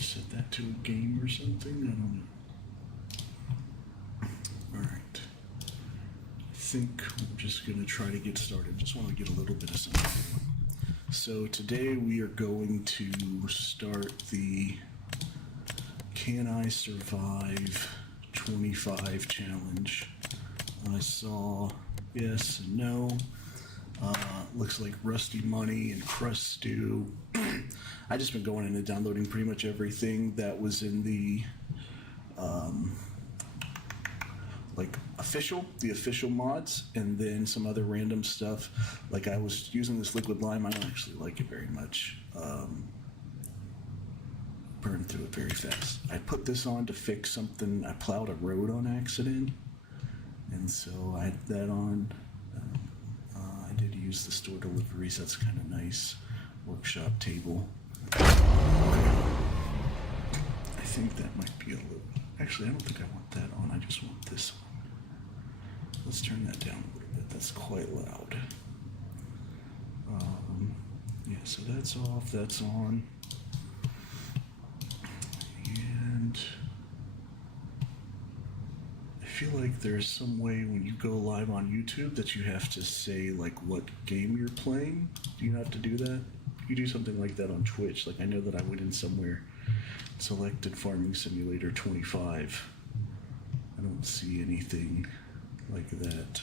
Set that to a game or something? I don't know. Alright. I think we're just going to try to get started. Just want to get a little bit of something. So today we are going to start the Can I Survive 25 challenge. I saw yes and no. Looks like Rusty Money and Crust Stew. I just been going in and downloading pretty much everything that was in the the official mods, and then some other random stuff. Like I was using this liquid lime. I don't actually like it very much. Burned through it very fast. I put this on to fix something. I plowed a road on accident, and so I had that on. I did use the store deliveries. That's kind of nice. Workshop table. I think that might be a little... Actually, I don't think I want that on. I just want this on. Let's turn that down a little bit. That's quite loud. Yeah, so that's off. That's on. And I feel like there's some way when you go live on YouTube that you have to say like what game you're playing. Do you have to do that? You do something like that on Twitch. Like I know that I went in somewhere, selected Farming Simulator 25. I don't see anything like that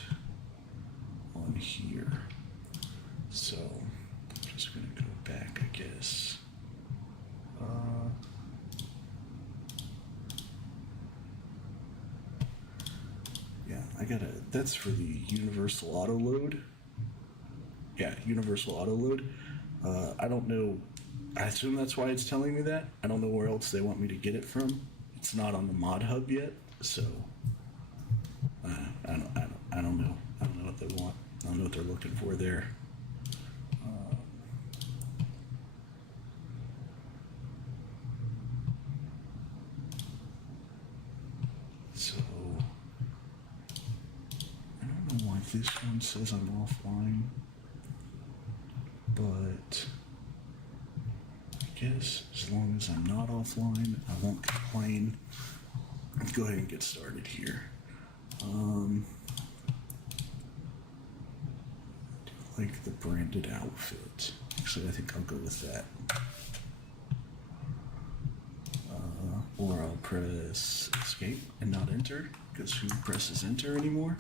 on here. So I'm just gonna go back, I guess. Yeah, that's for the Universal Auto Load. Yeah, Universal Auto Load. I don't know. I assume that's why it's telling me that. I don't know where else they want me to get it from. It's not on the Mod Hub yet, so I don't know. I don't know what they want. I don't know what they're looking for there. So I don't know why this one says I'm offline, but I guess as long as I'm not offline, I won't complain. Let's go ahead and get started here. I like the branded outfit. Actually, I think I'll go with that. Or I'll press escape and not enter, because who presses enter anymore?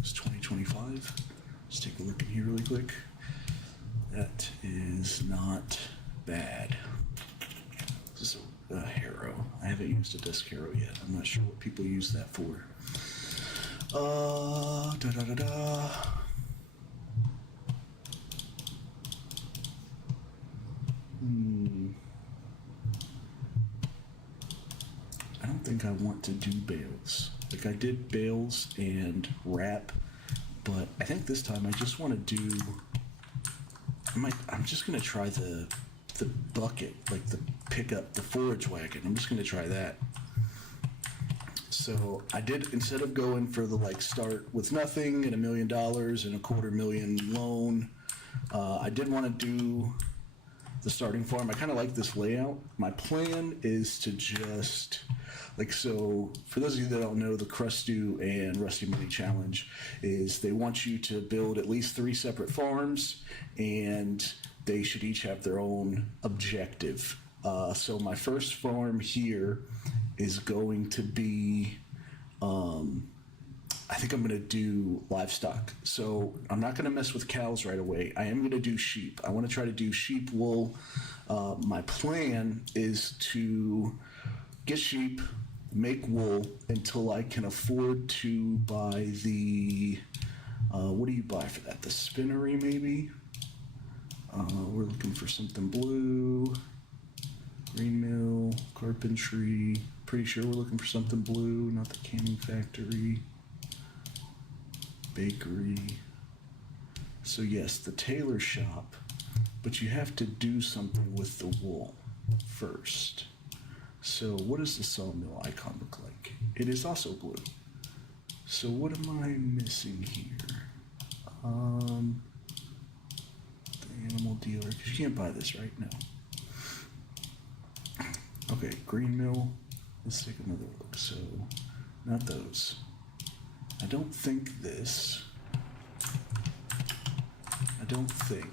It's 2025. Let's take a look in here really quick. That is not bad. This is a Harrow. I haven't used a disc Harrow yet. I'm not sure what people use that for. I don't think I want to do bales. Like I did bales and wrap, but I think this time I just want to do... I'm just gonna try the bucket, like the pickup, the forage wagon. I'm just gonna try that. So I did, instead of going for the like start with nothing and $1 million and $250,000 loan, I did want to do the starting farm. I kind of like this layout. My plan is to just so for those of you that don't know, the Crust Stew and Rusty Money challenge is they want you to build at least 3 separate farms, and they should each have their own objective. So my first farm here is going to be, I think I'm going to do livestock. So I'm not going to mess with cows right away. I am going to do sheep. I want to try to do sheep wool. My plan is to get sheep, make wool until I can afford to buy the, what do you buy for that? The spinnery maybe? We're looking for something blue, green mill, carpentry. Pretty sure we're looking for something blue, not the canning factory, bakery. So yes, the tailor shop, but you have to do something with the wool first. So what does the sawmill icon look like? It is also blue. So what am I missing here? The animal dealer, because you can't buy this right now. Okay, green mill. Let's take another look. So, not those. I don't think this. I don't think.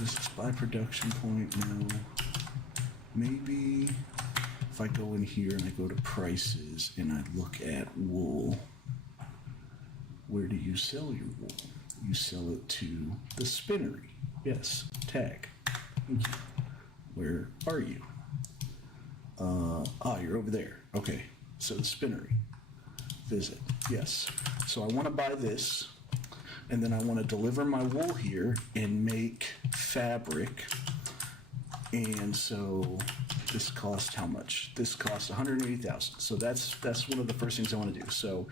This is by production point, no. Maybe if I go in here and I go to prices and I look at wool, where do you sell your wool? You sell it to the spinnery. Yes, tag. Thank you. Where are you? You're over there. Okay, so the spinnery. Visit. Yes. So I want to buy this, and then I want to deliver my wool here and make fabric. And so this costs how much? This costs 180,000. So that's one of the first things I want to do. So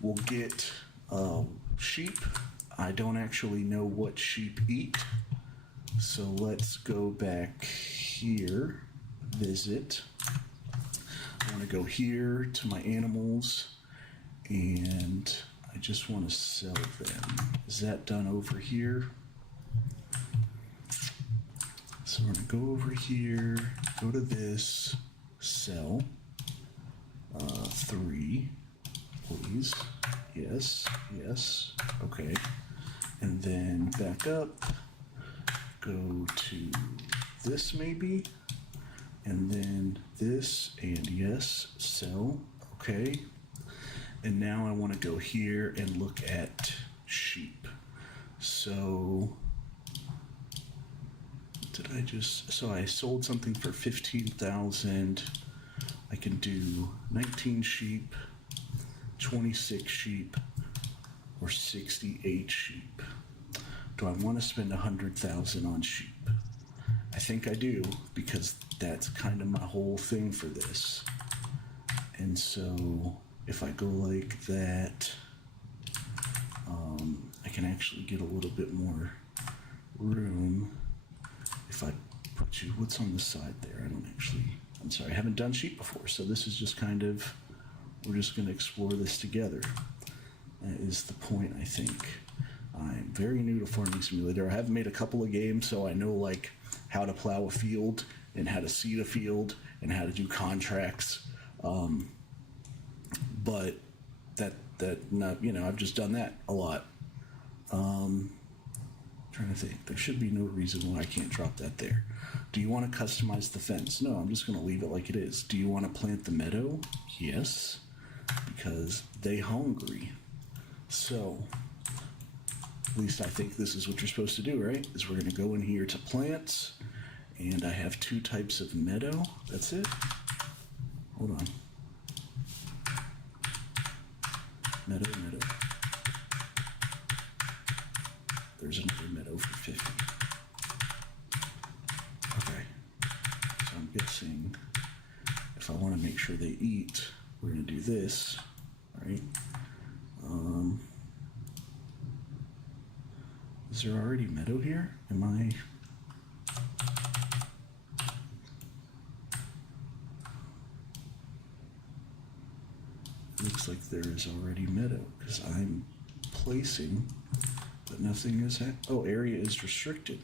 we'll get sheep. I don't actually know what sheep eat. So let's go back here, visit. I want to go here to my animals, and I just want to sell them. Is that done over here? So we're going to go over here, go to this, sell, 3, please. Yes, yes, okay. And then back up, go to this maybe, and then this, and yes, sell, okay. And now I want to go here and look at sheep. So, so I sold something for 15,000. I can do 19 sheep, 26 sheep, or 68 sheep. Do I want to spend 100,000 on sheep? I think I do, because that's kind of my whole thing for this. And so if I go like that, I can actually get a little bit more room. If I put you, what's on the side there? I'm sorry, I haven't done sheep before, so this is just kind of, we're just going to explore this together. That is the point, I think. I'm very new to Farming Simulator. I have made a couple of games, so I know like how to plow a field and how to seed a field and how to do contracts. But I've just done that a lot. Trying to think. There should be no reason why I can't drop that there. Do you want to customize the fence? No, I'm just going to leave it like it is. Do you want to plant the meadow? Yes, because they hungry. So, at least I think this is what you're supposed to do, right? Is we're going to go in here to plants, and I have 2 types of meadow. That's it. Hold on. Meadow. There's another meadow for 50. Okay. So I'm guessing if I want to make sure they eat, we're going to do this, right? Is there already meadow here? Looks like there is already meadow, because I'm placing, but nothing is area is restricted.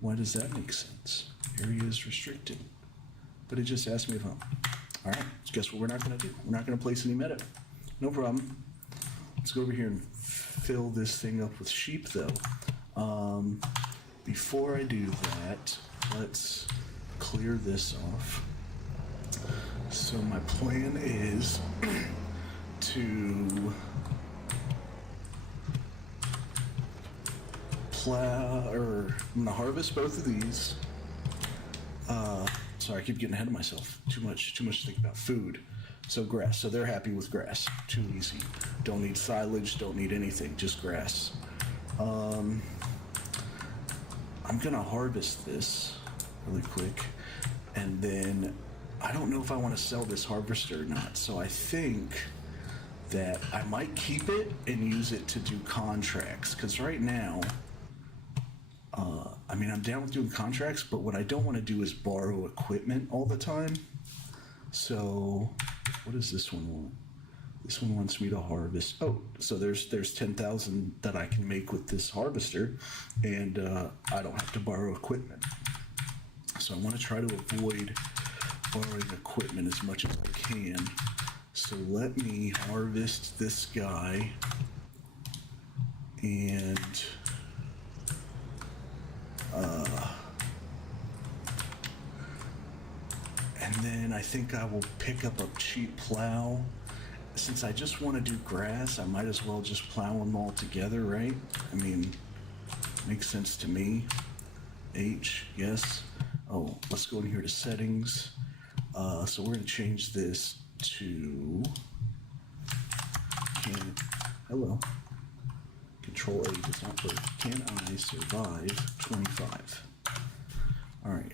Why does that make sense? Area is restricted. But it just asked me if I'm... Alright, guess what we're not going to do? We're not going to place any meadow. No problem. Let's go over here and fill this thing up with sheep, though. Before I do that, let's clear this off. So my plan is to I'm gonna harvest both of these. Sorry, I keep getting ahead of myself. Too much to think about food. So grass. So they're happy with grass. Too easy. Don't need silage. Don't need anything. Just grass. I'm gonna harvest this really quick, and then I don't know if I want to sell this harvester or not. So I think that I might keep it and use it to do contracts, because right now, I'm down with doing contracts, but what I don't want to do is borrow equipment all the time. So what does this one want? This one wants me to harvest. Oh, so there's 10,000 that I can make with this harvester, and I don't have to borrow equipment. so I want to try to avoid borrowing equipment as much as I can. So let me harvest this guy, and then I think I will pick up a cheap plow. Since I just want to do grass, I might as well just plow them all together, right? I mean, makes sense to me. H, yes. Oh, let's go in here to settings. So we're going to change this to hello. Control A does not work. Can I survive 25? All right.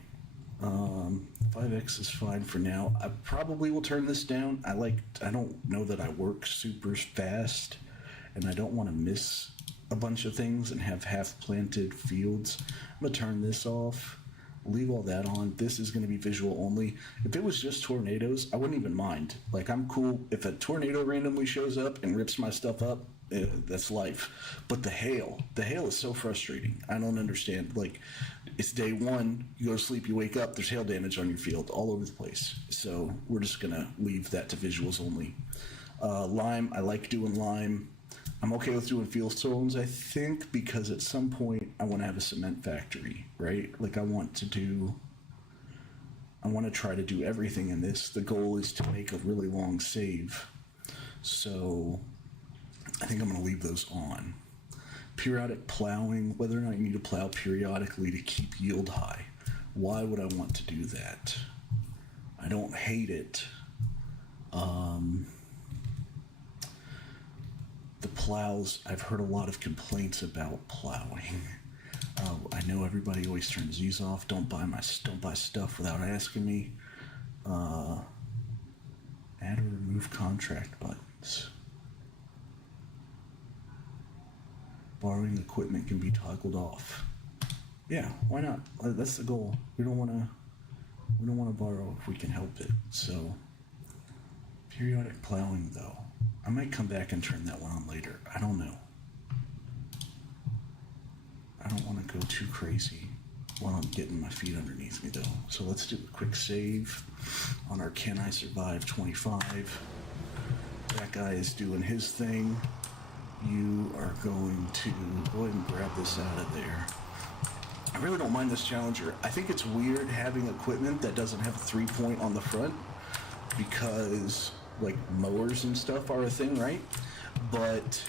5x is fine for now. I probably will turn this down. I don't know that I work super fast, and I don't want to miss a bunch of things and have half planted fields. I'm gonna turn this off, leave all that on. This is gonna be visual only. If it was just tornadoes, I wouldn't even mind. Like, I'm cool if a tornado randomly shows up and rips my stuff up. That's life. But the hail is so frustrating. I don't understand. Like, it's day one, you go to sleep, you wake up, there's hail damage on your field all over the place. So we're just gonna leave that to visuals only. Lime, I like doing lime. I'm okay with doing field stones, I think, because at some point I want to have a cement factory, right? Like, I want to try to do everything in this. The goal is to make a really long save. So I think I'm going to leave those on. Periodic plowing, whether or not you need to plow periodically to keep yield high. Why would I want to do that? I don't hate it. The plows, I've heard a lot of complaints about plowing. I know everybody always turns these off. Don't buy stuff without asking me. Add or remove contract buttons. Borrowing equipment can be toggled off. Yeah, why not? That's the goal. We don't want to borrow if we can help it. So, periodic plowing though. I might come back and turn that one on later. I don't know. I don't want to go too crazy while I'm getting my feet underneath me though. So let's do a quick save on our Can I Survive 25. That guy is doing his thing. You are going to go ahead and grab this out of there. I really don't mind this Challenger. I think it's weird having equipment that doesn't have a 3-point on the front, because like mowers and stuff are a thing, right? But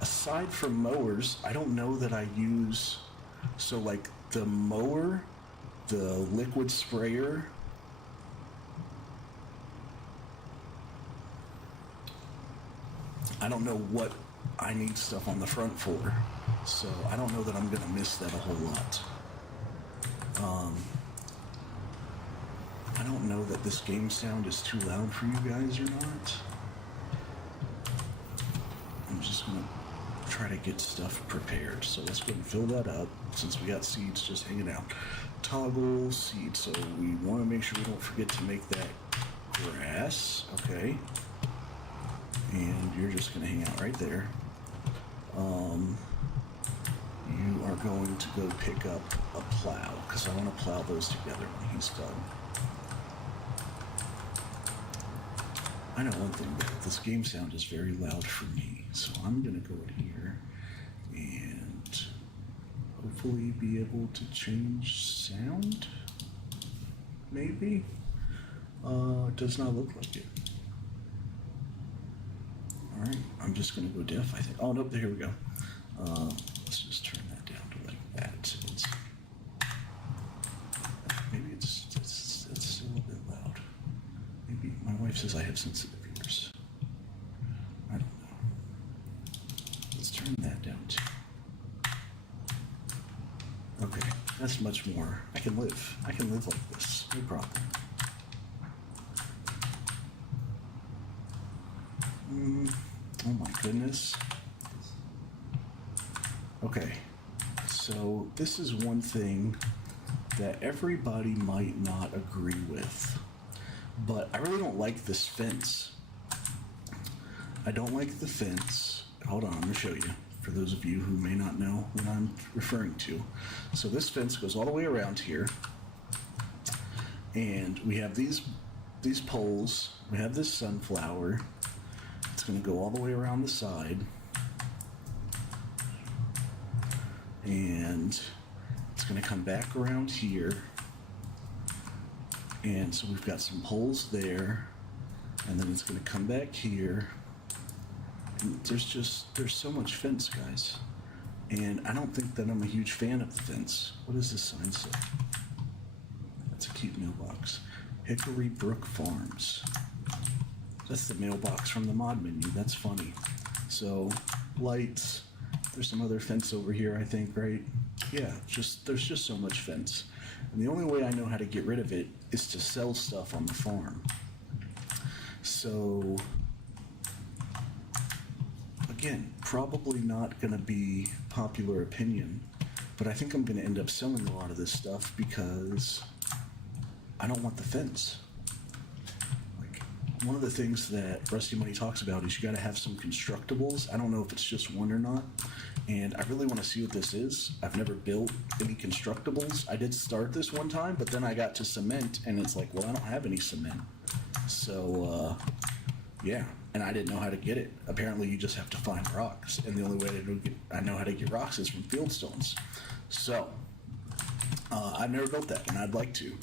aside from mowers, I don't know that I use, so like the mower, the liquid sprayer, I don't know what I need stuff on the front for, so I don't know that I'm gonna miss that a whole lot. I don't know that this game sound is too loud for you guys or not. I'm just gonna try to get stuff prepared. So let's go and fill that up since we got seeds just hanging out. Toggle seed. So we want to make sure we don't forget to make that grass. Okay. And you're just gonna hang out right there. You are going to go pick up a plow because I want to plow those together when he's done. I know one thing, but this game sound is very loud for me, so I'm gonna go in here and hopefully be able to change sound. Maybe. It does not look like it. All right, I'm just gonna go deaf, I think. Oh nope, here we go. Let's just turn that down to like that. Maybe it's still a bit loud. Maybe my wife says I have sensitive ears. I don't know. Let's turn that down too. Okay, that's much more. I can live like this, no problem. Oh my goodness. Okay, so this is one thing that everybody might not agree with, but I really don't like this fence. I don't like the fence. Hold on, I'm gonna show you, for those of you who may not know what I'm referring to. So this fence goes all the way around here, And we have these poles. We have this sunflower. It's going to go all the way around the side. And it's going to come back around here. And so we've got some poles there. And then it's going to come back here. And there's so much fence, guys. And I don't think that I'm a huge fan of the fence. What does this sign say? That's a cute mailbox. Hickory Brook Farms. That's the mailbox from the mod menu. That's funny. So, lights. There's some other fence over here, I think, right? Yeah, there's just so much fence. And the only way I know how to get rid of it is to sell stuff on the farm. So, again, probably not going to be popular opinion, but I think I'm going to end up selling a lot of this stuff because I don't want the fence. Like, one of the things that Rusty Money talks about is you got to have some constructibles. I don't know if it's just one or not, and I really want to see what this is. I've never built any constructibles. I did start this one time, but then I got to cement, and it's like, well, I don't have any cement. So, yeah, and I didn't know how to get it. Apparently, you just have to find rocks, and the only way I know how to get rocks is from fieldstones. So, I've never built that, and I'd like to.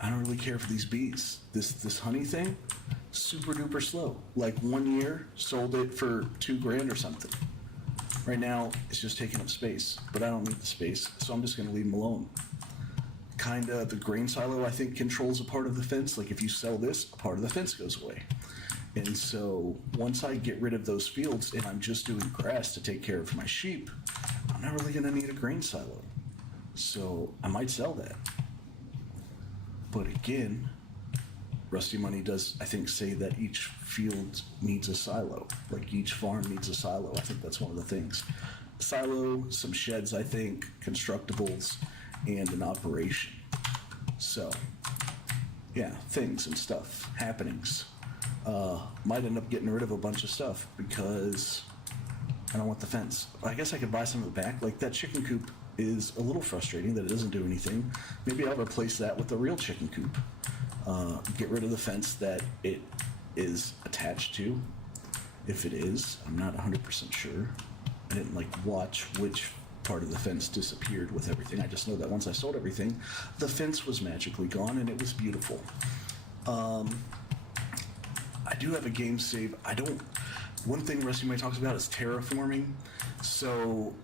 I don't really care for these bees. This honey thing, super duper slow. Like 1 year, sold it for $2,000 or something. Right now, it's just taking up space, but I don't need the space, so I'm just going to leave them alone. Kinda, the grain silo, I think, controls a part of the fence. Like if you sell this, a part of the fence goes away. And so once I get rid of those fields and I'm just doing grass to take care of my sheep, I'm not really going to need a grain silo. So I might sell that. But again, Rusty Money does, I think, say that each field needs a silo. Like each farm needs a silo. I think that's one of the things. Silo, some sheds, I think, constructibles, and an operation. So, yeah, things and stuff, happenings. Might end up getting rid of a bunch of stuff because I don't want the fence. I guess I could buy some of it back. Like that chicken coop is a little frustrating that it doesn't do anything. Maybe I'll replace that with a real chicken coop. Get rid of the fence that it is attached to. If it is, I'm not 100% sure. I didn't watch which part of the fence disappeared with everything. I just know that once I sold everything, the fence was magically gone and it was beautiful. I do have a game save. One thing Rusty Money talks about is terraforming. So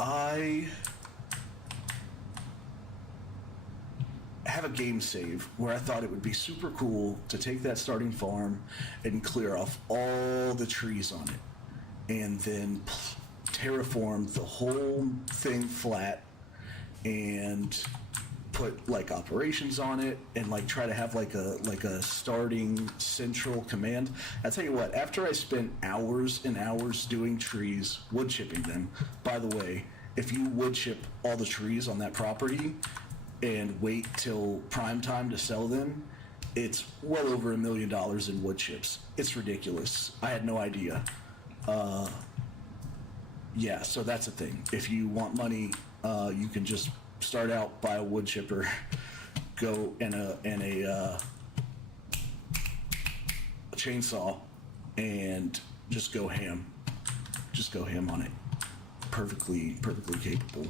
I have a game save where I thought it would be super cool to take that starting farm and clear off all the trees on it and then terraform the whole thing flat and put operations on it and try to have a starting central command. I tell you what, after I spent hours and hours doing trees, wood chipping them. By the way, if you wood chip all the trees on that property and wait till prime time to sell them, it's well over $1 million in wood chips. It's ridiculous. I had no idea. Yeah, so that's a thing. If you want money, you can just start out, buy a wood chipper, go and a chainsaw, and just go ham. Just go ham on it. Perfectly capable.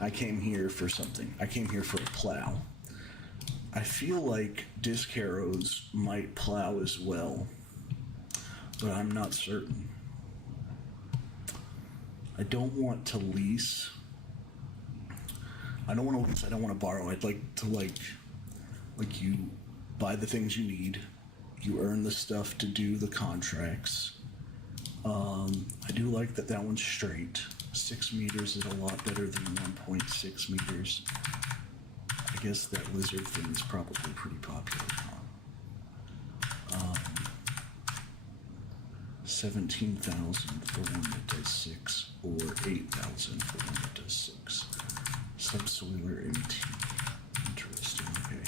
I came here for something. I came here for a plow. I feel like disc harrows might plow as well, but I'm not certain. I don't want to lease. I don't want to lease. I don't want to borrow. I'd like to you buy the things you need. You earn the stuff to do the contracts. I do like that one's straight. 6 meters is a lot better than 1.6 meters. I guess that lizard thing is probably pretty popular. 17,000 for one that does 6, or 8,000 for one that does 6. Subsoiler MT. Interesting. Okay.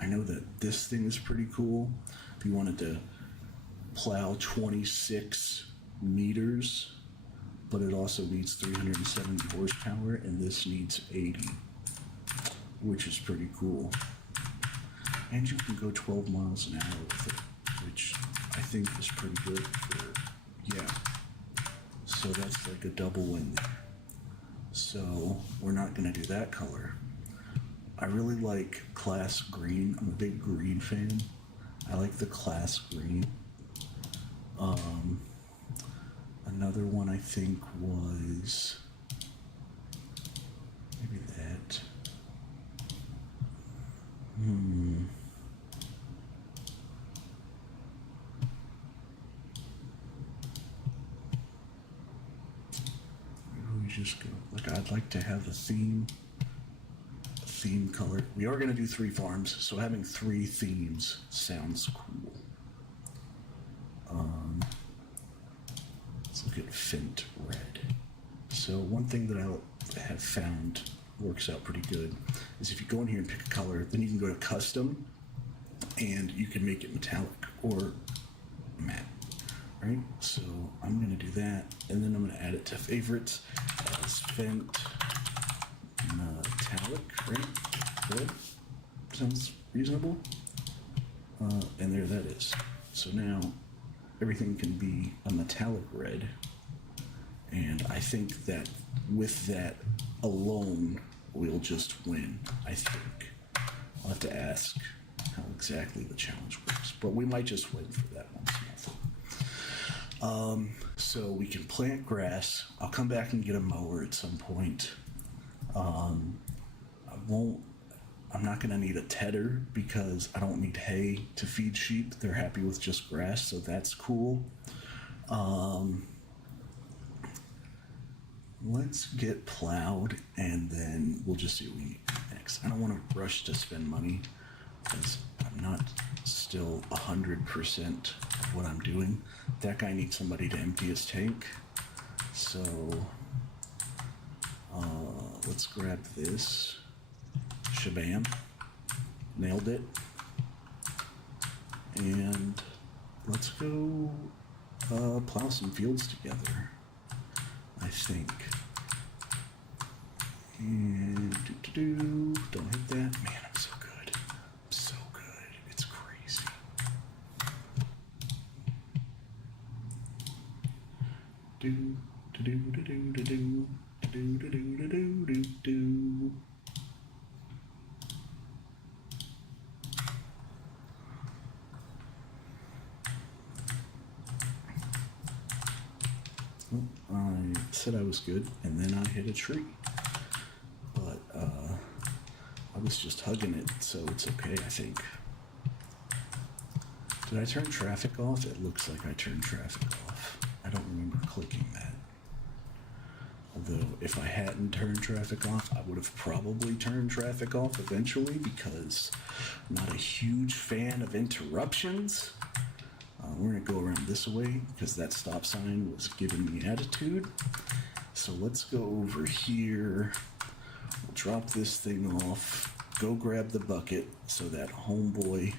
I know that this thing is pretty cool. If you wanted to plow 26 meters, but it also needs 370 horsepower, and this needs 80. which is pretty cool. And you can go 12 miles an hour with it, which I think is pretty good for, yeah. So that's like a double win there. So we're not gonna do that color. I really like Class Green. I'm a big green fan. I like the Class Green. Another one I think was maybe that. Maybe we just go, like, I'd like to have a theme color. We are going to do 3 farms, so having 3 themes sounds cool. Let's look at Fint Red. So one thing that I have found works out pretty good is if you go in here and pick a color, then you can go to custom and you can make it metallic or matte. Right? So I'm going to do that, and then I'm going to add it to favorites as Fint Metallic, right? Red. Sounds reasonable. And there that is. So now everything can be a metallic red. And I think that with that alone, we'll just win, I think. I'll have to ask how exactly the challenge works. But we might just win for that one small thing. So we can plant grass. I'll come back and get a mower at some point. I'm not gonna need a tedder because I don't need hay to feed sheep. They're happy with just grass, so that's cool. Let's get plowed and then we'll just see what we need next. I don't want to rush to spend money because I'm not still 100% of what I'm doing. That guy needs somebody to empty his tank. So let's grab this. Shabam. Nailed it. And let's go plow some fields together, I think. And don't hit that. Man, I'm so good. I'm so good. It's crazy. I said I was good, and then I hit a tree. But I was just hugging it, so it's okay, I think. Did I turn traffic off? It looks like I turned traffic off. I don't remember clicking that. Although, if I hadn't turned traffic off, I would have probably turned traffic off eventually because I'm not a huge fan of interruptions. We're going to go around this way because that stop sign was giving me attitude. So let's go over here. We'll drop this thing off. Go grab the bucket so that homeboy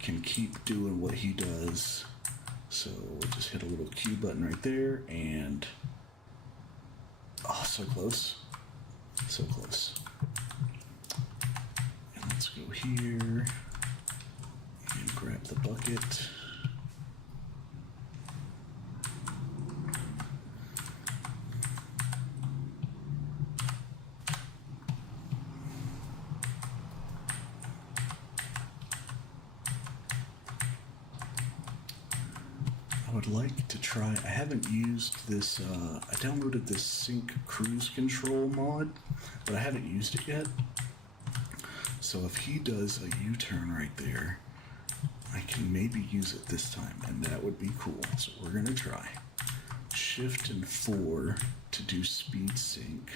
can keep doing what he does. So we'll just hit a little Q button right there and... oh, so close. So close. And let's go here and grab the bucket. I would like to try, I haven't used this, I downloaded this Sync Cruise Control mod, but I haven't used it yet. So if he does a U-turn right there, I can maybe use it this time, and that would be cool. So we're gonna try. Shift and 4 to do speed sync.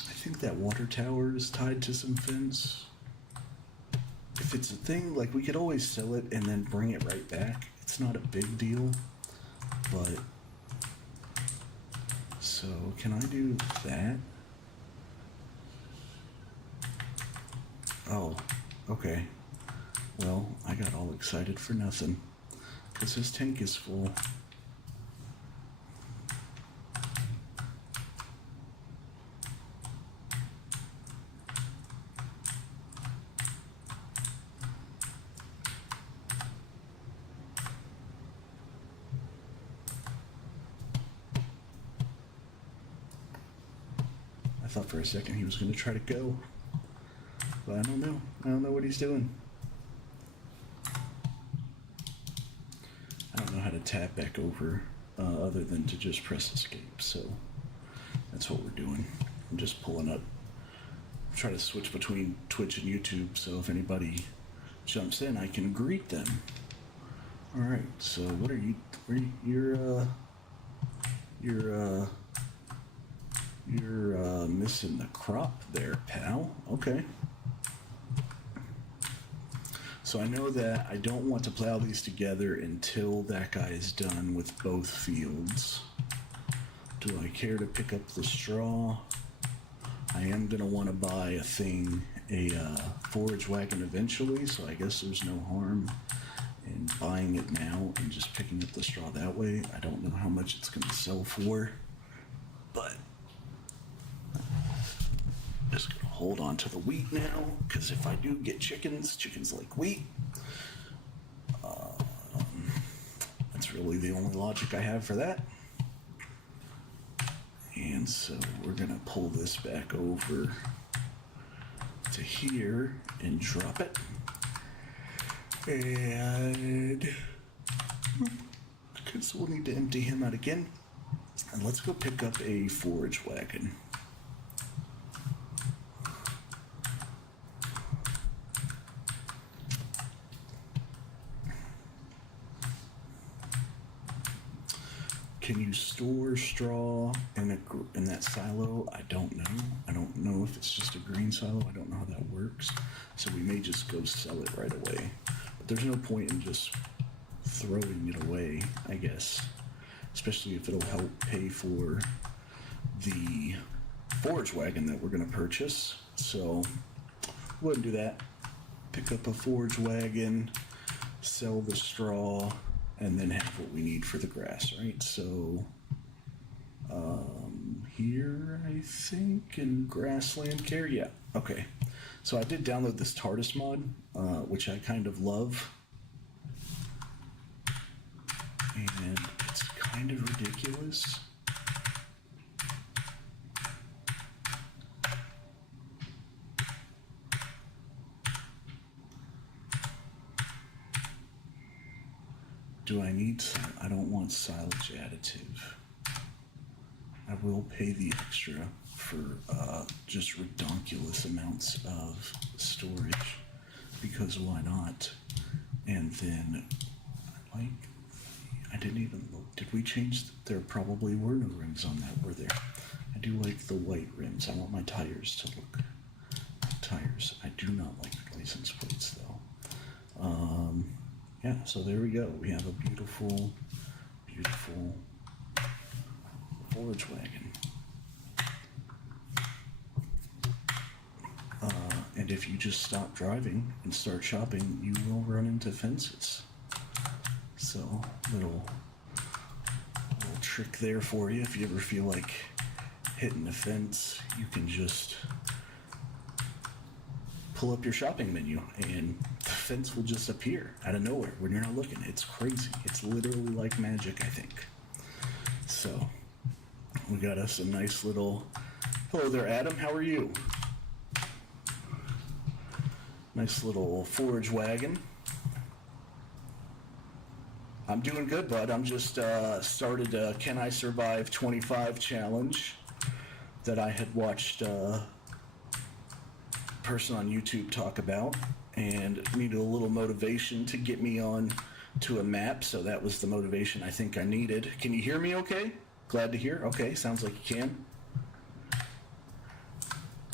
I think that water tower is tied to some fence. If it's a thing, like, we could always sell it and then bring it right back. It's not a big deal, but... so, can I do that? Oh, okay. Well, I got all excited for nothing, because his tank is full. I thought for a second he was going to try to go, but I don't know. I don't know what he's doing. I don't know how to tab back over other than to just press escape, so that's what we're doing. I'm just pulling up, try to switch between Twitch and YouTube, so if anybody jumps in, I can greet them. All right, so what are you? You're missing the crop there, pal. Okay. So I know that I don't want to plow these together until that guy is done with both fields. Do I care to pick up the straw? I am going to want to buy a forage wagon eventually, so I guess there's no harm in buying it now and just picking up the straw that way. I don't know how much it's going to sell for, but just gonna hold on to the wheat now, because if I do get chickens like wheat. That's really the only logic I have for that. And so we're gonna pull this back over to here and drop it. And because we'll need to empty him out again. And let's go pick up a forage wagon. Can you store straw in that silo? I don't know. I don't know if it's just a green silo. I don't know how that works. So we may just go sell it right away. But there's no point in just throwing it away, I guess. Especially if it'll help pay for the forage wagon that we're going to purchase. So we'll do that. Pick up a forage wagon, sell the straw, and then have what we need for the grass, right? So here, I think, in grassland care, yeah, okay. So I did download this TARDIS mod, which I kind of love. And it's kind of ridiculous. Do I need some? I don't want silage additive. I will pay the extra for just redonkulous amounts of storage, because why not? And then, I didn't even look. Did we change? There probably were no rims on that, were there? I do like the white rims. I want my tires to look like tires. I do not like license plates though. Yeah, so there we go. We have a beautiful, beautiful forage wagon. And if you just stop driving and start shopping, you will run into fences. So, little trick there for you. If you ever feel like hitting a fence, you can just pull up your shopping menu and the fence will just appear out of nowhere when you're not looking. It's crazy. It's literally like magic, I think. So we got us a nice little, hello there, Adam, how are you? Nice little forage wagon. I'm doing good, bud. I'm just started a Can I Survive 25 challenge that I had watched person on YouTube talk about, and needed a little motivation to get me on to a map, so that was the motivation I think I needed. Can you hear me okay? Glad to hear. Okay, sounds like you can.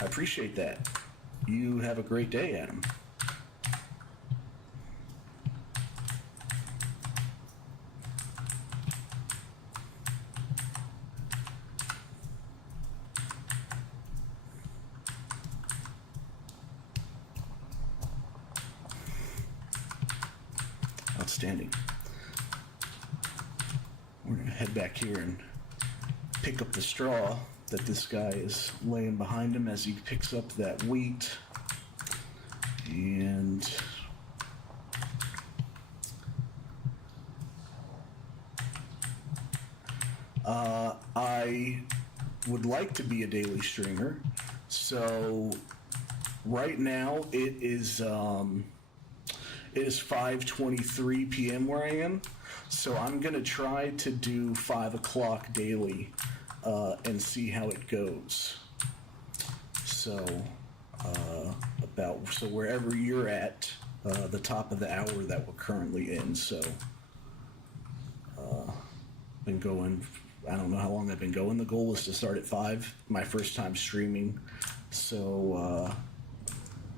I appreciate that. You have a great day, Adam. Outstanding. We're gonna head back here and pick up the straw that this guy is laying behind him as he picks up that wheat. And I would like to be a daily streamer. So right now it is 5:23 p.m. where I am. So I'm gonna try to do 5 o'clock daily and see how it goes. So so wherever you're at, the top of the hour that we're currently in. So been going. I don't know how long I've been going. The goal was to start at 5. My first time streaming, so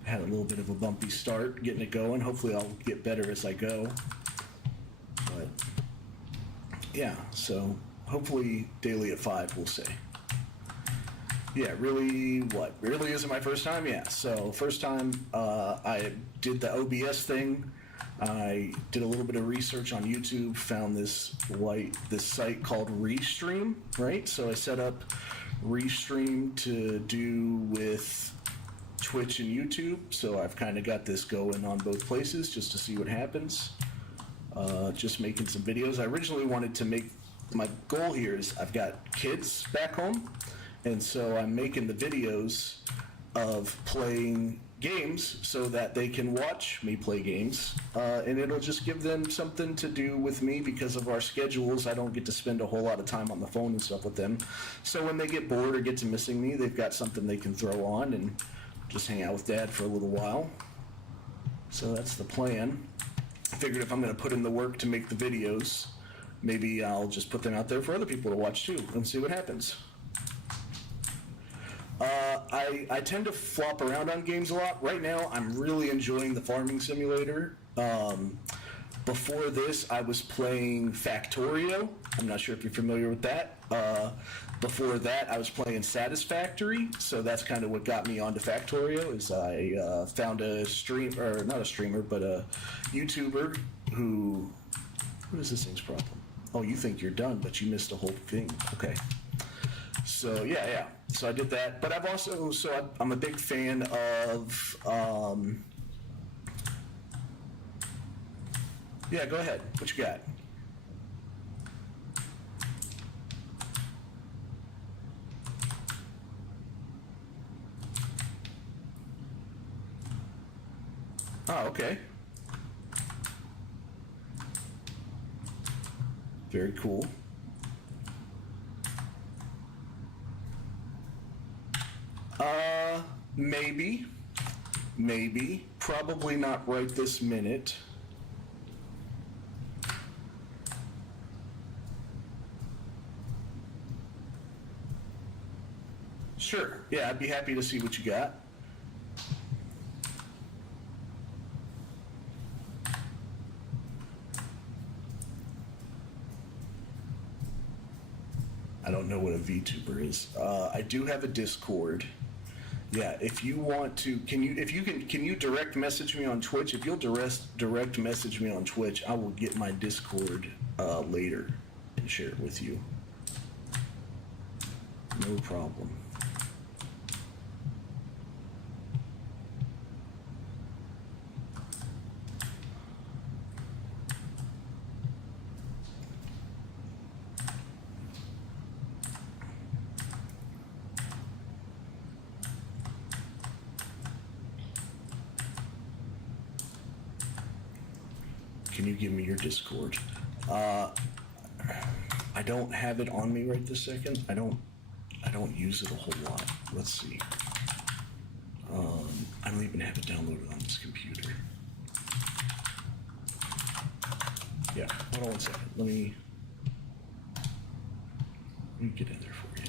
had a little bit of a bumpy start getting it going. Hopefully, I'll get better as I go. But yeah, so hopefully daily at 5, we'll say. Yeah, really isn't my first time? Yeah, so first time I did the OBS thing. I did a little bit of research on YouTube, found this site called Restream, right? So I set up Restream to do with Twitch and YouTube. So I've kind of got this going on both places just to see what happens. Just making some videos. I originally wanted to make, my goal here is I've got kids back home. And so I'm making the videos of playing games so that they can watch me play games, and it'll just give them something to do with me because of our schedules. I don't get to spend a whole lot of time on the phone and stuff with them. So when they get bored or get to missing me, they've got something they can throw on and just hang out with Dad for a little while. So that's the plan. I figured if I'm going to put in the work to make the videos, maybe I'll just put them out there for other people to watch too and see what happens. I tend to flop around on games a lot. Right now, I'm really enjoying the Farming Simulator. Before this, I was playing Factorio. I'm not sure if you're familiar with that. Before that, I was playing Satisfactory. So that's kind of what got me onto Factorio. Is I found a not a streamer, but a YouTuber who. What is this thing's problem? Oh, you think you're done, but you missed a whole thing. Okay. So yeah. So I did that, but I've also, I'm a big fan of, yeah, go ahead. What you got? Oh, okay. Very cool. Maybe, probably not right this minute. Sure, yeah, I'd be happy to see what you got. I don't know what a VTuber is. I do have a Discord. Yeah, if you want to, can you direct message me on Twitch? If you'll direct message me on Twitch, I will get my Discord later and share it with you. No problem. Can you give me your Discord? I don't have it on me right this second. I don't use it a whole lot. Let's see. I don't even have it downloaded on this computer. Yeah, hold on one second. Let me get in there for you.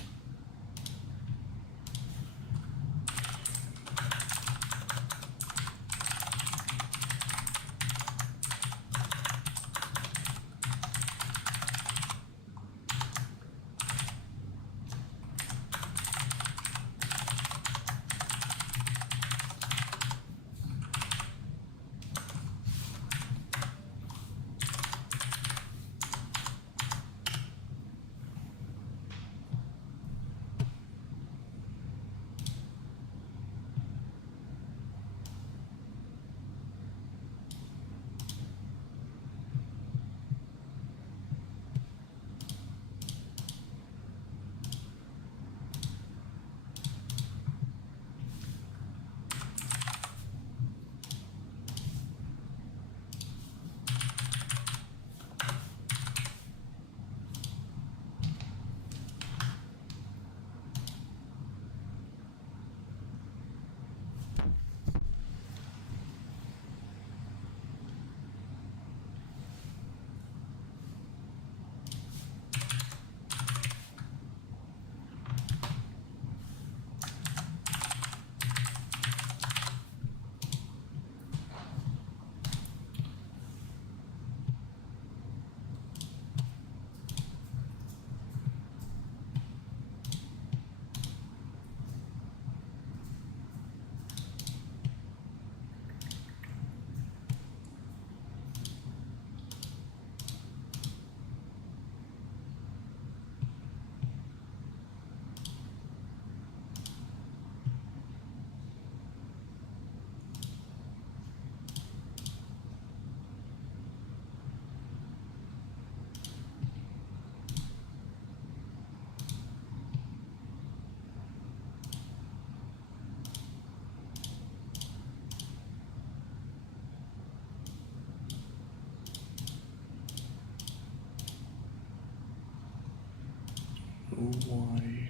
know why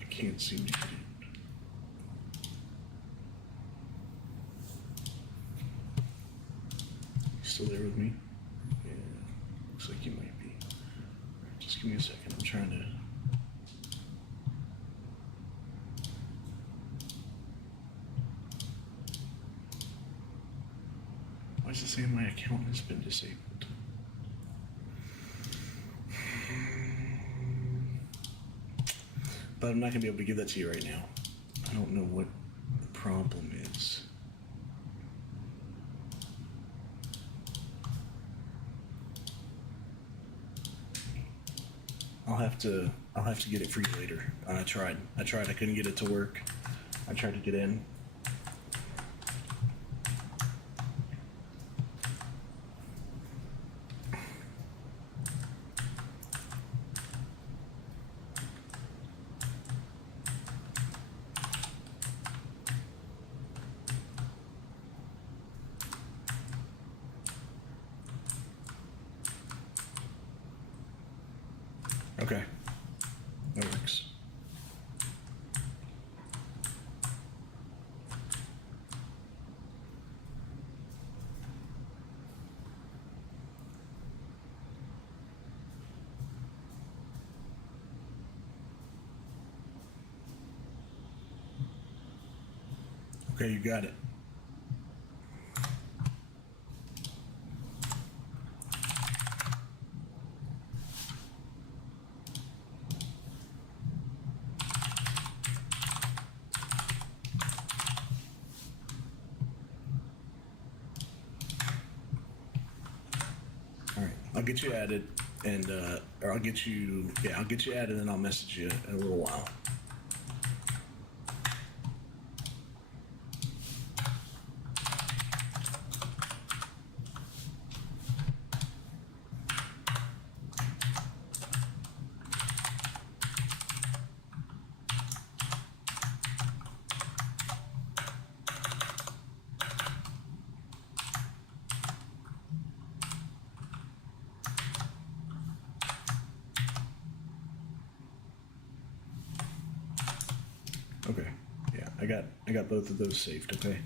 I can't seem to get in. You still there with me? Yeah, looks like you might be. Just give me a second. I'm trying to. Why is it saying my account has been disabled? But I'm not going to be able to give that to you right now. I don't know what the problem is. I'll have to get it for you later. I tried. I couldn't get it to work. I tried to get in. Okay, that works. Okay, you got it. All right, I'll get you added, and or I'll get you added, and I'll message you in a little while. Okay, yeah, I got both of those saved. Okay.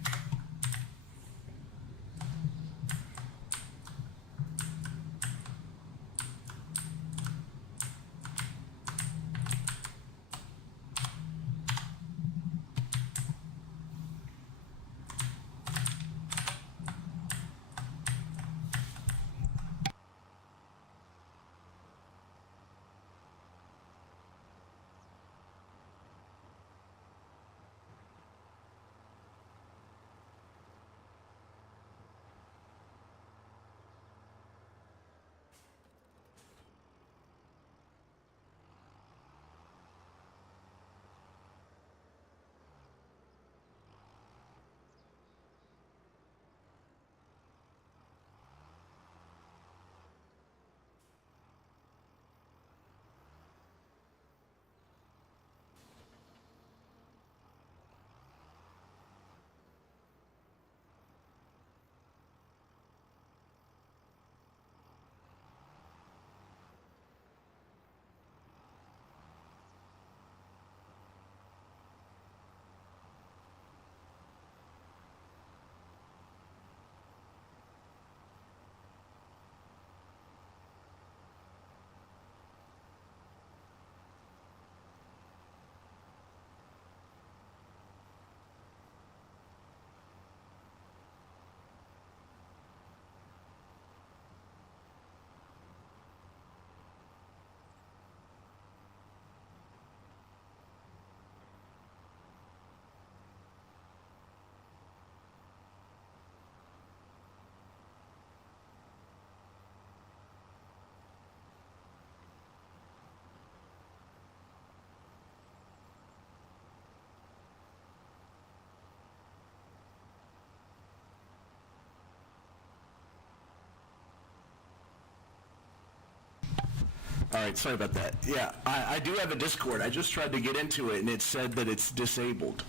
All right, sorry about that. Yeah, I do have a Discord. I just tried to get into it, and it said that it's disabled.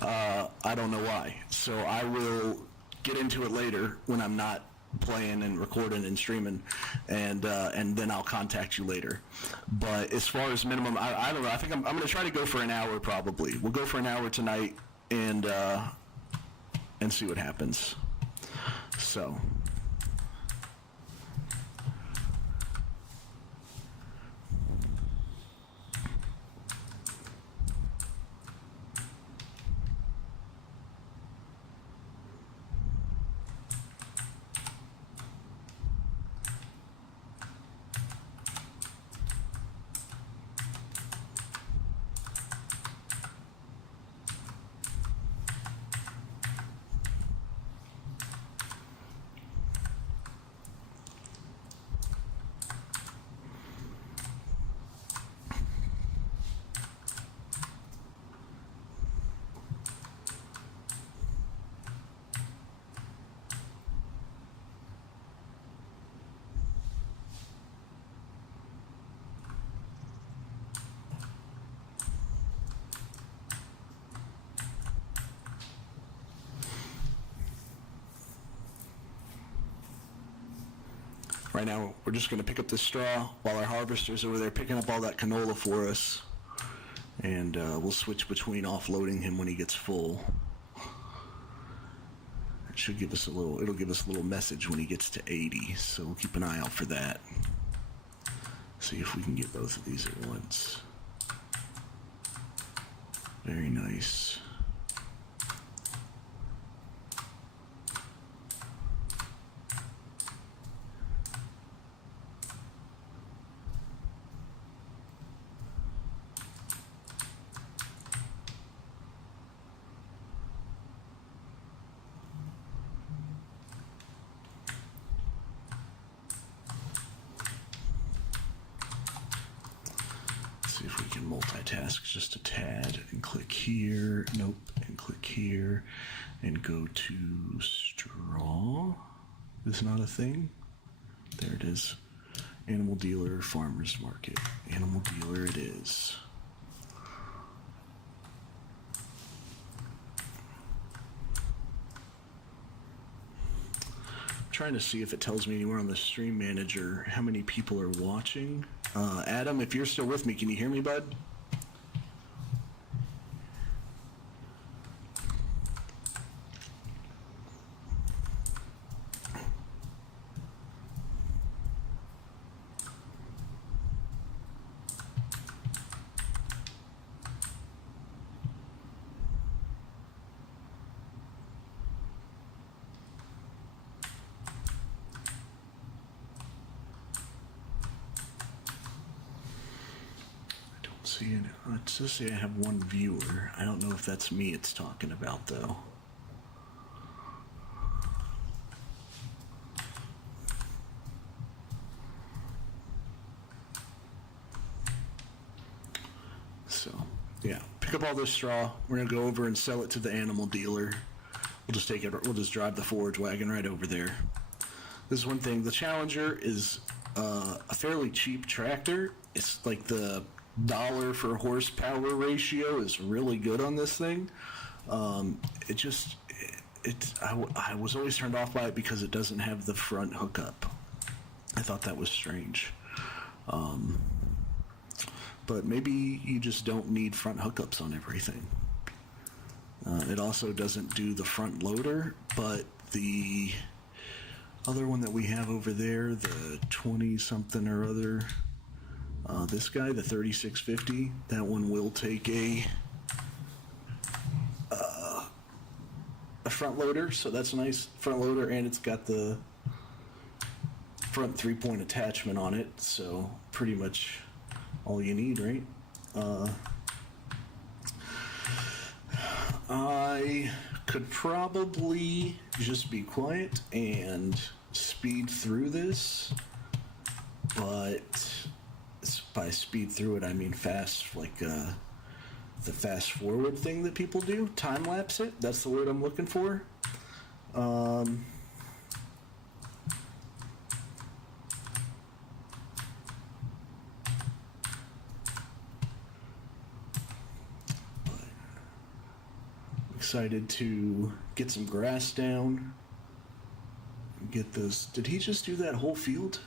I don't know why. So I will get into it later when I'm not playing and recording and streaming, and then I'll contact you later. But as far as minimum, I don't know. I think I'm going to try to go for an hour probably. We'll go for an hour tonight and see what happens. So. Right now, we're just going to pick up the straw while our harvester's over there picking up all that canola for us. And we'll switch between offloading him when he gets full. It should give us it'll give us a little message when he gets to 80, so we'll keep an eye out for that. See if we can get both of these at once. Very nice. See if we can multitask just a tad and click here, nope, and click here and go to straw. Is not a thing. There it is. Animal dealer, farmer's market. Animal dealer it is. I'm trying to see if it tells me anywhere on the stream manager how many people are watching. Adam, if you're still with me, can you hear me, bud? See, let's just say I have one viewer. I don't know if that's me it's talking about, though. So, yeah, pick up all this straw. We're gonna go over and sell it to the animal dealer. We'll just take it. We'll just drive the forage wagon right over there. This is one thing. The Challenger is a fairly cheap tractor. It's like the dollar for horsepower ratio is really good on this thing. I was always turned off by it because it doesn't have the front hookup. I thought that was strange. But maybe you just don't need front hookups on everything. It also doesn't do the front loader, but the other one that we have over there, the 20 something or other, this guy, the 3650, that one will take a front loader, so that's a nice front loader, and it's got the front 3-point attachment on it, so pretty much all you need, right? I could probably just be quiet and speed through this, but by speed through it, I mean fast, like the fast forward thing that people do, time lapse it. That's the word I'm looking for. But excited to get some grass down, get those. Did he just do that whole field?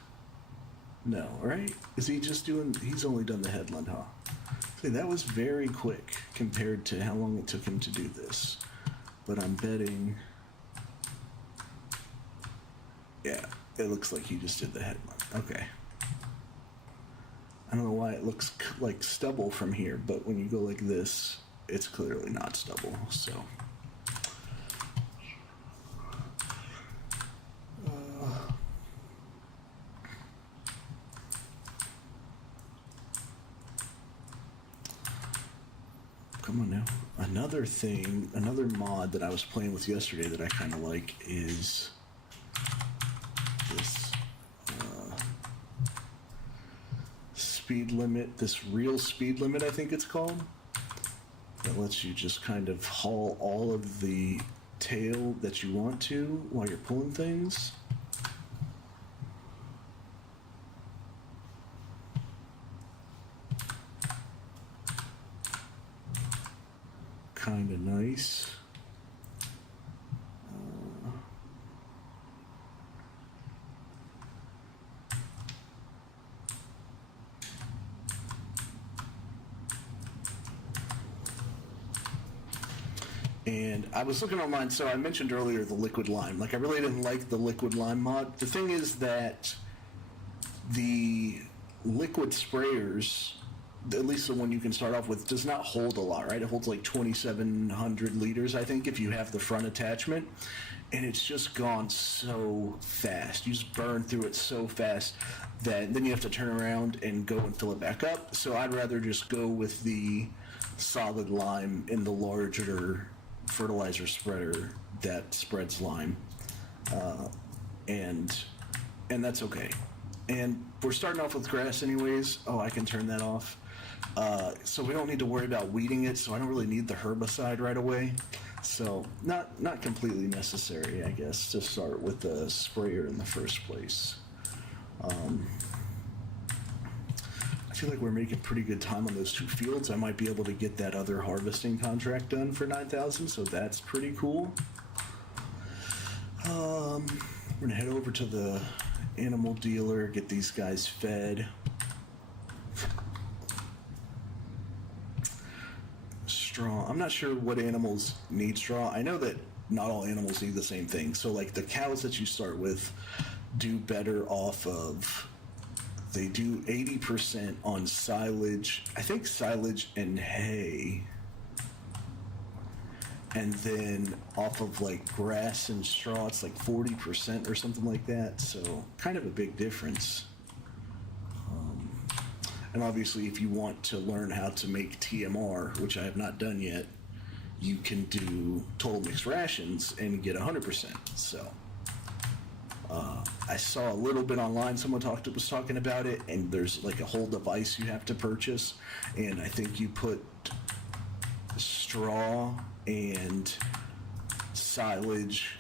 No, right? Is he just doing, he's only done the headland, huh? See, that was very quick compared to how long it took him to do this. But I'm betting, yeah, it looks like he just did the headland. Okay. I don't know why it looks like stubble from here, but when you go like this, it's clearly not stubble, so. Come on now. Another thing, another mod that I was playing with yesterday that I kind of like is this speed limit, this real speed limit, I think it's called, that lets you just kind of haul all of the tail that you want to while you're pulling things. Kind of nice. And I was looking online, so I mentioned earlier the liquid lime. Like, I really didn't like the liquid lime mod. The thing is that the liquid sprayers, at least the one you can start off with, does not hold a lot, right? It holds like 2,700 liters, I think, if you have the front attachment. And it's just gone so fast. You just burn through it so fast that then you have to turn around and go and fill it back up. So I'd rather just go with the solid lime in the larger fertilizer spreader that spreads lime. And that's okay. And we're starting off with grass anyways. Oh, I can turn that off. So we don't need to worry about weeding it, so I don't really need the herbicide right away. So not completely necessary, I guess, to start with the sprayer in the first place. I feel like we're making pretty good time on those 2 fields. I might be able to get that other harvesting contract done for 9,000, so that's pretty cool. We're gonna head over to the animal dealer, get these guys fed. Straw. I'm not sure what animals need straw. I know that not all animals need the same thing. So like the cows that you start with do better off of, they do 80% on silage, I think silage and hay, and then off of like grass and straw it's like 40% or something like that, so kind of a big difference. And obviously if you want to learn how to make TMR, which I have not done yet, you can do total mixed rations and get 100%. So I saw a little bit online, someone was talking about it, and there's like a whole device you have to purchase, and I think you put straw and silage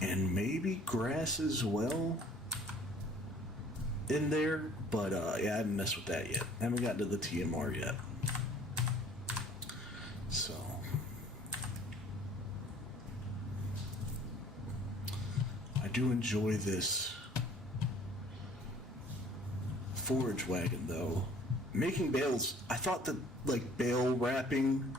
and maybe grass as well in there, but yeah, I haven't messed with that yet. I haven't gotten to the TMR yet. So I do enjoy this forage wagon though. Making bales, I thought that like bale wrapping,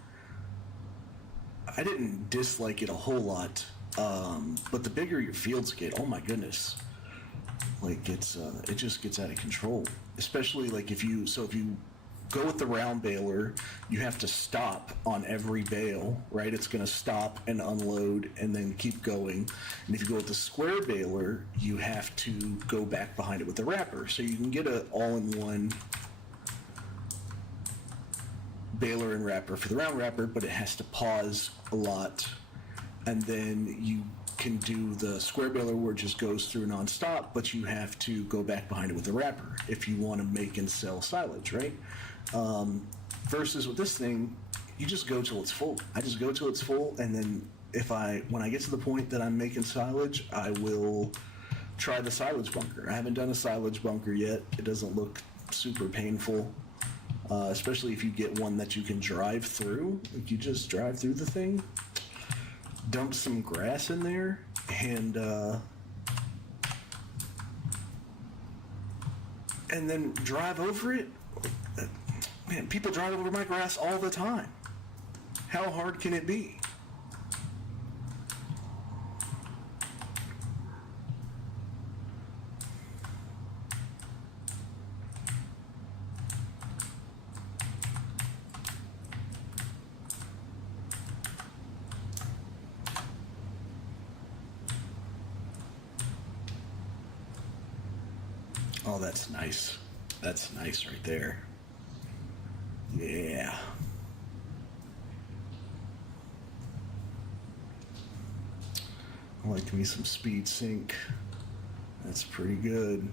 I didn't dislike it a whole lot, but the bigger your fields get, oh my goodness, like it just gets out of control. Especially like if you go with the round baler, you have to stop on every bale, right? It's going to stop and unload and then keep going. And if you go with the square baler, you have to go back behind it with the wrapper. So you can get an all-in-one baler and wrapper for the round wrapper, but it has to pause a lot. And then you can do the square baler where it just goes through non-stop, but you have to go back behind it with the wrapper if you want to make and sell silage, right? Versus with this thing, you just go till it's full. I just go till it's full, and then when I get to the point that I'm making silage, I will try the silage bunker. I haven't done a silage bunker yet. It doesn't look super painful, especially if you get one that you can drive through. Like you just drive through the thing, dump some grass in there, and and then drive over it. Man, people drive over my grass all the time. How hard can it be? Oh, that's nice. That's nice right there. Yeah. I like me some speed sync. That's pretty good.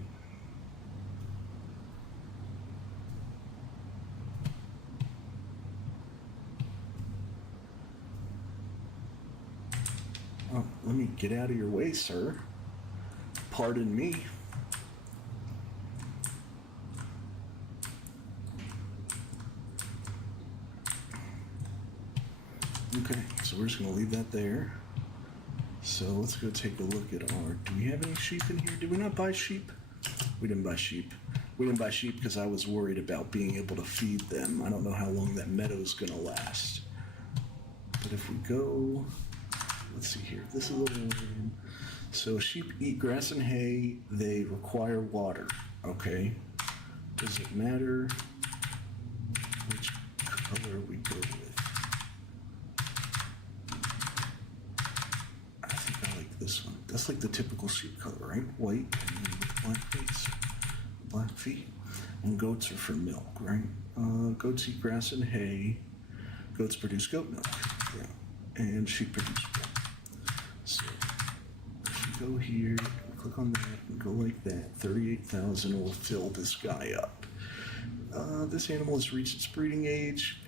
Oh, let me get out of your way, sir. Pardon me. Okay, so we're just gonna leave that there. So let's go take a look at our, do we have any sheep in here? Did we not buy sheep? We didn't buy sheep. We didn't buy sheep because I was worried about being able to feed them. I don't know how long that meadow's gonna last. But if we go, let's see here, this is a little, so sheep eat grass and hay, they require water, okay? Does it matter which color we go with? This one. That's like the typical sheep color, right? White and then with black face, black feet. And goats are for milk, right? Goats eat grass and hay. Goats produce goat milk. Yeah. And sheep produce milk. So if you go here, click on that, and go like that, 38,000 will fill this guy up. This animal has reached its breeding age.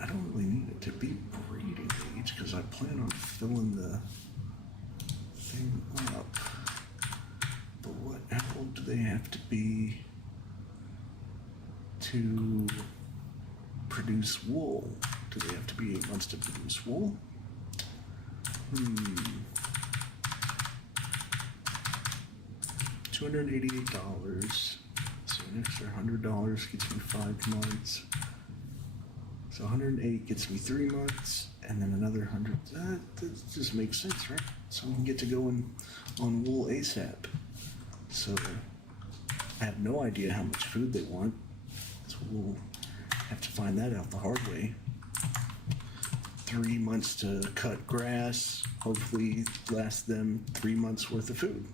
I don't really need it to be breeding age because I plan on filling the thing up. But what, how old do they have to be to produce wool? Do they have to be 8 months to produce wool? $288. So an extra $100 gets me 5 months. So 108 gets me 3 months, and then another 100. That just makes sense, right? So we can get to going on wool ASAP. So I have no idea how much food they want. So we'll have to find that out the hard way. 3 months to cut grass, hopefully last them 3 months worth of food.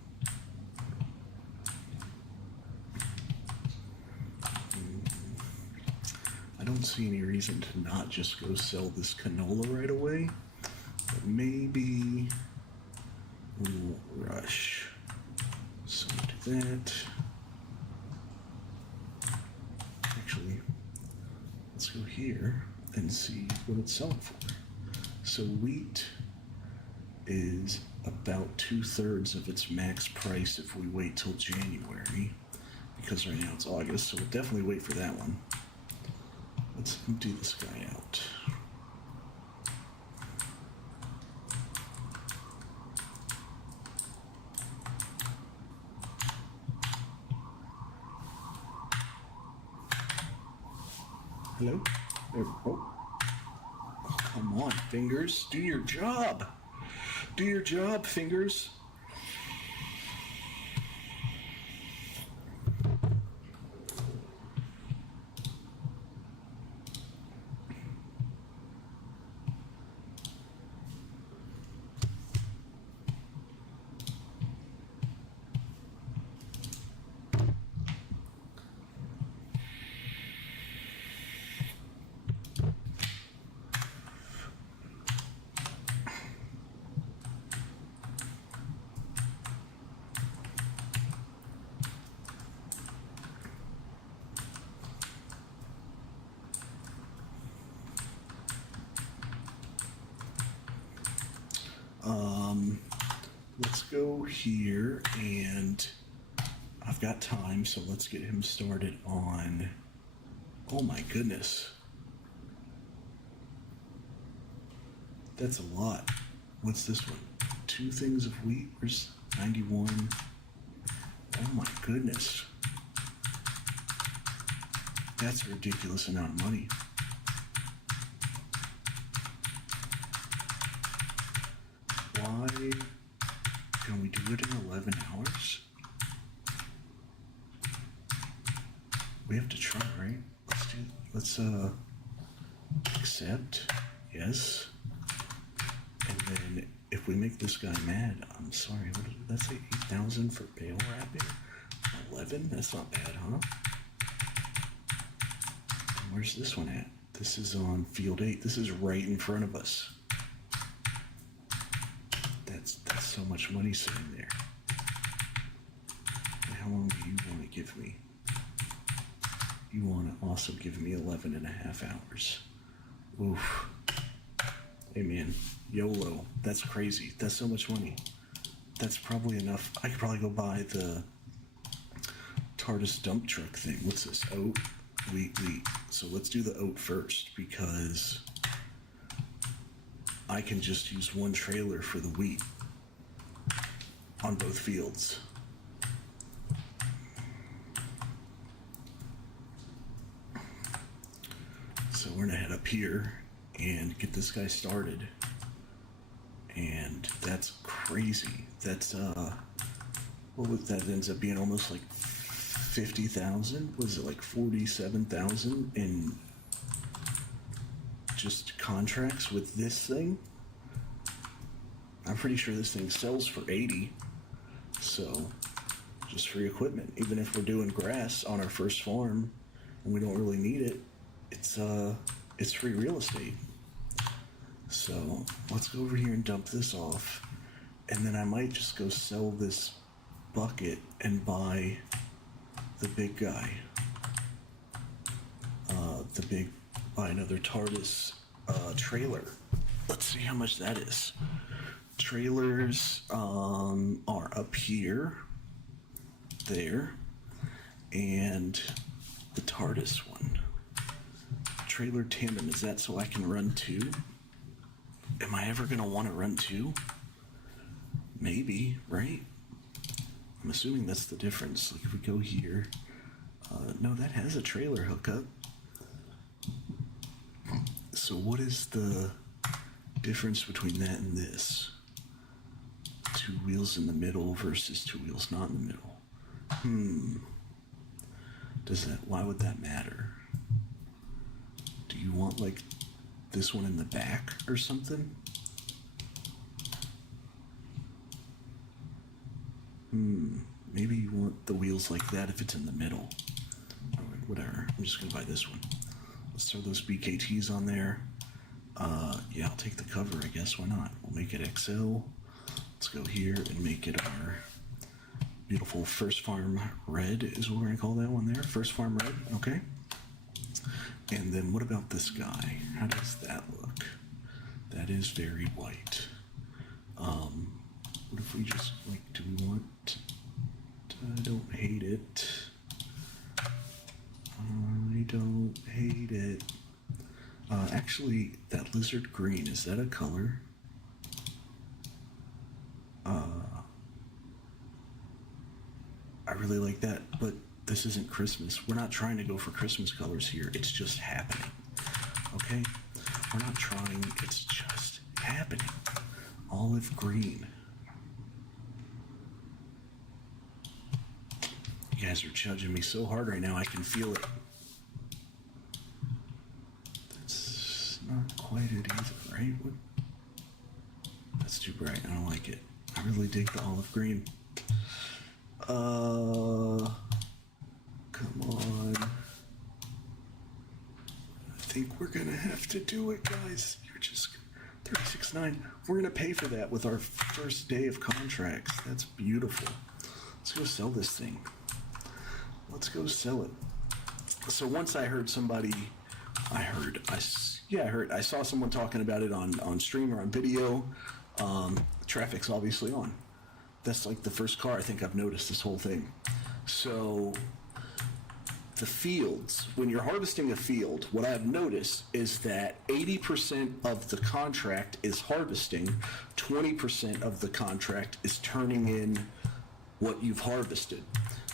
I don't see any reason to not just go sell this canola right away, but maybe we will rush. So do that. Actually, let's go here and see what it's selling for. So wheat is about 2/3 of its max price if we wait till January, because right now it's August, so we'll definitely wait for that one. Let's empty this guy out. Hello? There we go. Oh, come on, Fingers. Do your job. Do your job, Fingers. Let's go here, and I've got time, so let's get him started on, oh my goodness. That's a lot. What's this one? 2 things of wheat, where's 91? Oh my goodness. That's a ridiculous amount of money. Why can we do it in 11 hours? We have to try, right? Let's accept, yes. And then if we make this guy mad, I'm sorry, what did that say? 8,000 for bail wrapping? 11? That's not bad, huh? And where's this one at? This is on field 8. This is right in front of us. That's so much money sitting there. And how long do you want to give me? You want to also give me 11 and a half hours. Oof. Hey man, YOLO. That's crazy. That's so much money. That's probably enough. I could probably go buy the TARDIS dump truck thing. What's this? Oat? Wheat. So let's do the oat first because I can just use one trailer for the wheat on both fields. So we're gonna head up here and get this guy started. And that's crazy. That's what was that? Ends up being almost like 50,000. Was it like 47,000 in just contracts with this thing? I'm pretty sure this thing sells for 80. So just free equipment. Even if we're doing grass on our first farm and we don't really need it, it's free real estate. So let's go over here and dump this off, and then I might just go sell this bucket and buy the big guy. Buy another TARDIS trailer. Let's see how much that is. Trailers are up here, there, and the TARDIS one. Trailer tandem, is that so I can run two? Am I ever gonna want to run two? Maybe, right? I'm assuming that's the difference. Like if we go here, no, that has a trailer hookup. So what is the difference between that and this? 2 wheels in the middle versus 2 wheels not in the middle. Why would that matter? Do you want like this one in the back or something? Maybe you want the wheels like that if it's in the middle. Alright, whatever. I'm just gonna buy this one. Let's throw those BKTs on there. Yeah, I'll take the cover, I guess. Why not? We'll make it XL. Let's go here and make it our beautiful First Farm Red is what we're gonna call that one there. First Farm Red, okay. And then what about this guy? How does that look? That is very white. What if we just, like, do we want... I don't hate it. I don't hate it. Actually, that lizard green, is that a color? I really like that, but this isn't Christmas. We're not trying to go for Christmas colors here. It's just happening. Okay? We're not trying. It's just happening. Olive green. You guys are judging me so hard right now. I can feel it. That's not quite it either, right? That's too bright. I don't like it. I really dig the olive green. Come on. I think we're gonna have to do it, guys. You're just 36.9. We're gonna pay for that with our first day of contracts. That's beautiful. Let's go sell this thing. Let's go sell it. So once I heard somebody, I saw someone talking about it on stream or on video. Traffic's obviously on. That's like the first car I think I've noticed this whole thing. So the fields, when you're harvesting a field, what I've noticed is that 80% of the contract is harvesting, 20% of the contract is turning in what you've harvested.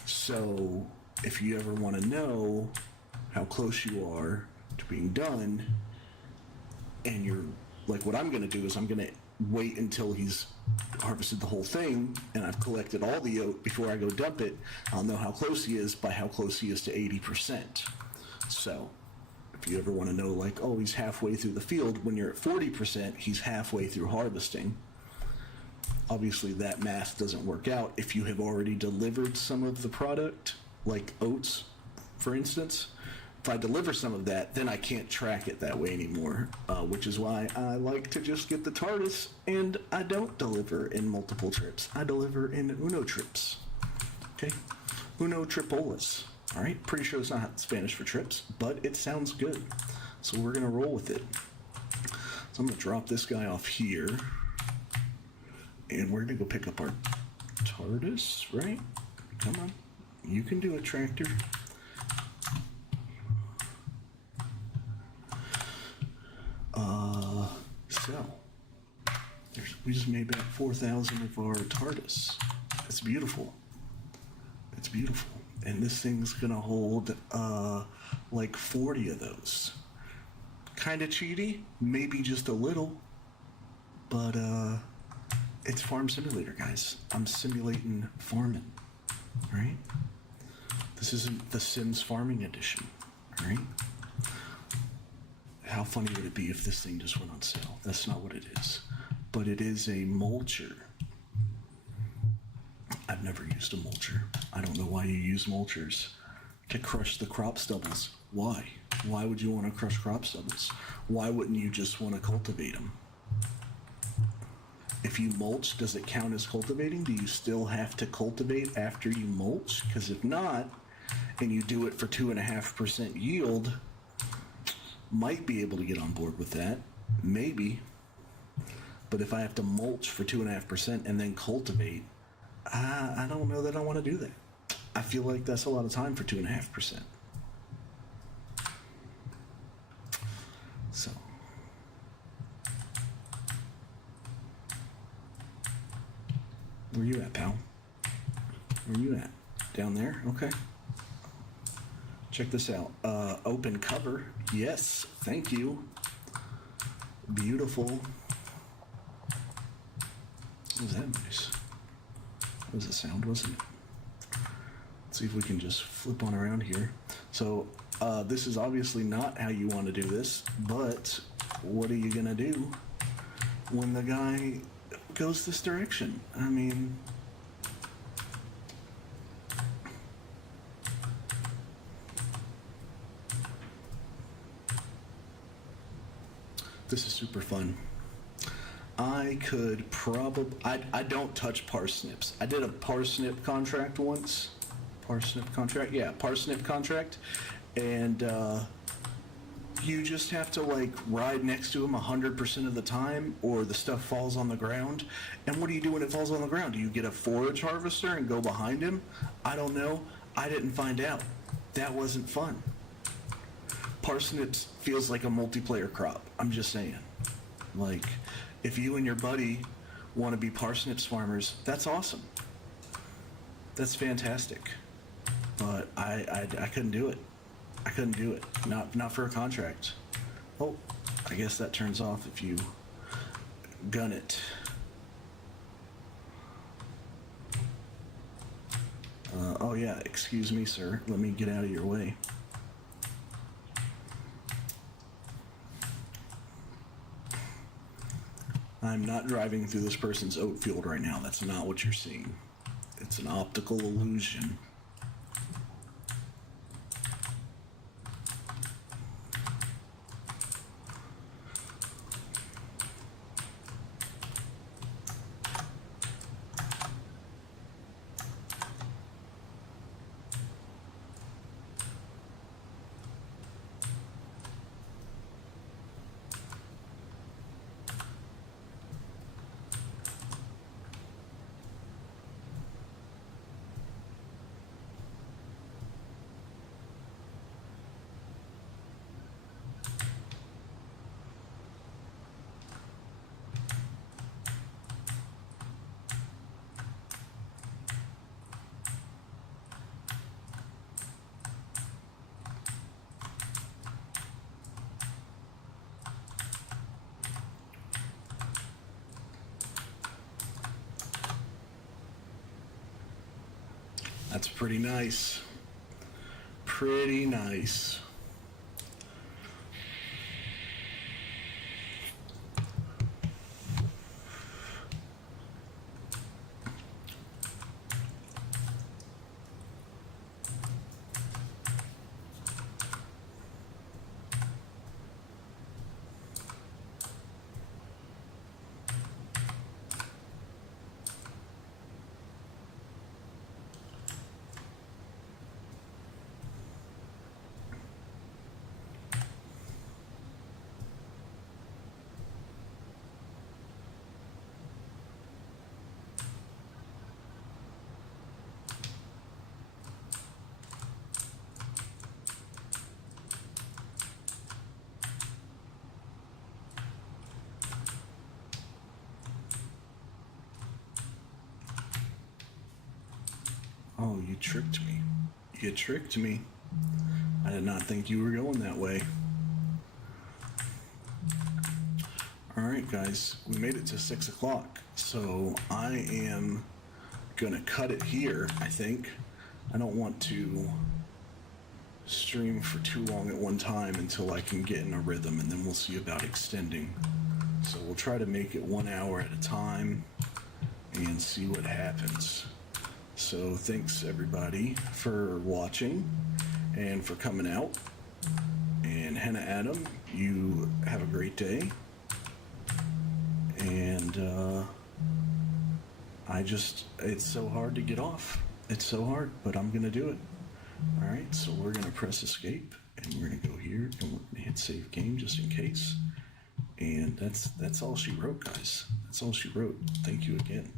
So if you ever want to know how close you are to being done, and you're like, what I'm going to do is I'm going to wait until he's harvested the whole thing and I've collected all the oat before I go dump it. I'll know how close he is by how close he is to 80%. So if you ever want to know, like, oh, he's halfway through the field, when you're at 40%, he's halfway through harvesting. Obviously, that math doesn't work out if you have already delivered some of the product, like oats, for instance. If I deliver some of that, then I can't track it that way anymore, which is why I like to just get the TARDIS, and I don't deliver in multiple trips. I deliver in Uno trips. Okay? Uno tripolas. All right? Pretty sure it's not Spanish for trips, but it sounds good. So we're going to roll with it. So I'm going to drop this guy off here, and we're going to go pick up our TARDIS, right? Come on. You can do it, Tractor. So, we just made back 4,000 of our TARDIS. It's beautiful. It's beautiful. And this thing's gonna hold, like 40 of those. Kinda cheaty, maybe just a little, but, it's Farm Simulator, guys. I'm simulating farming, right? This isn't the Sims Farming Edition, right? How funny would it be if this thing just went on sale? That's not what it is. But it is a mulcher. I've never used a mulcher. I don't know why you use mulchers. To crush the crop stubbles. Why? Why would you want to crush crop stubbles? Why wouldn't you just want to cultivate them? If you mulch, does it count as cultivating? Do you still have to cultivate after you mulch? Because if not, and you do it for 2.5% yield, might be able to get on board with that, maybe. But if I have to mulch for 2.5% and then cultivate, I don't know that I want to do that. I feel like that's a lot of time for 2.5%. So, where you at, pal? Where you at? Down there? Okay. Check this out. Open cover. Yes, thank you. Beautiful. What was that noise? What was the sound, wasn't it? Let's see if we can just flip on around here. So, this is obviously not how you want to do this, but what are you going to do when the guy goes this direction? I mean, this is super fun. I could probably, I don't touch parsnips. I did a parsnip contract once. Parsnip contract? Yeah, parsnip contract. And you just have to like ride next to them 100% of the time, or the stuff falls on the ground. And what do you do when it falls on the ground? Do you get a forage harvester and go behind him? I don't know. I didn't find out. That wasn't fun. Parsnips feels like a multiplayer crop. I'm just saying. Like, if you and your buddy want to be parsnips farmers, that's awesome. That's fantastic. But I couldn't do it. I couldn't do it. Not for a contract. Oh, I guess that turns off if you gun it. Oh yeah, excuse me, sir. Let me get out of your way. I'm not driving through this person's oat field right now. That's not what you're seeing. It's an optical illusion. That's pretty nice. Pretty nice. Oh, you tricked me. You tricked me. I did not think you were going that way. All right, guys, we made it to 6 o'clock, so I am gonna cut it here, I think. I don't want to stream for too long at one time until I can get in a rhythm, and then we'll see about extending. So we'll try to make it 1 hour at a time and see what happens. So thanks everybody for watching and for coming out. And Henna Adam, you have a great day. And it's so hard to get off. It's so hard, but I'm gonna do it. All right, so we're gonna press escape and we're gonna go here and we're gonna hit save game just in case. And that's all she wrote, guys. That's all she wrote. Thank you again.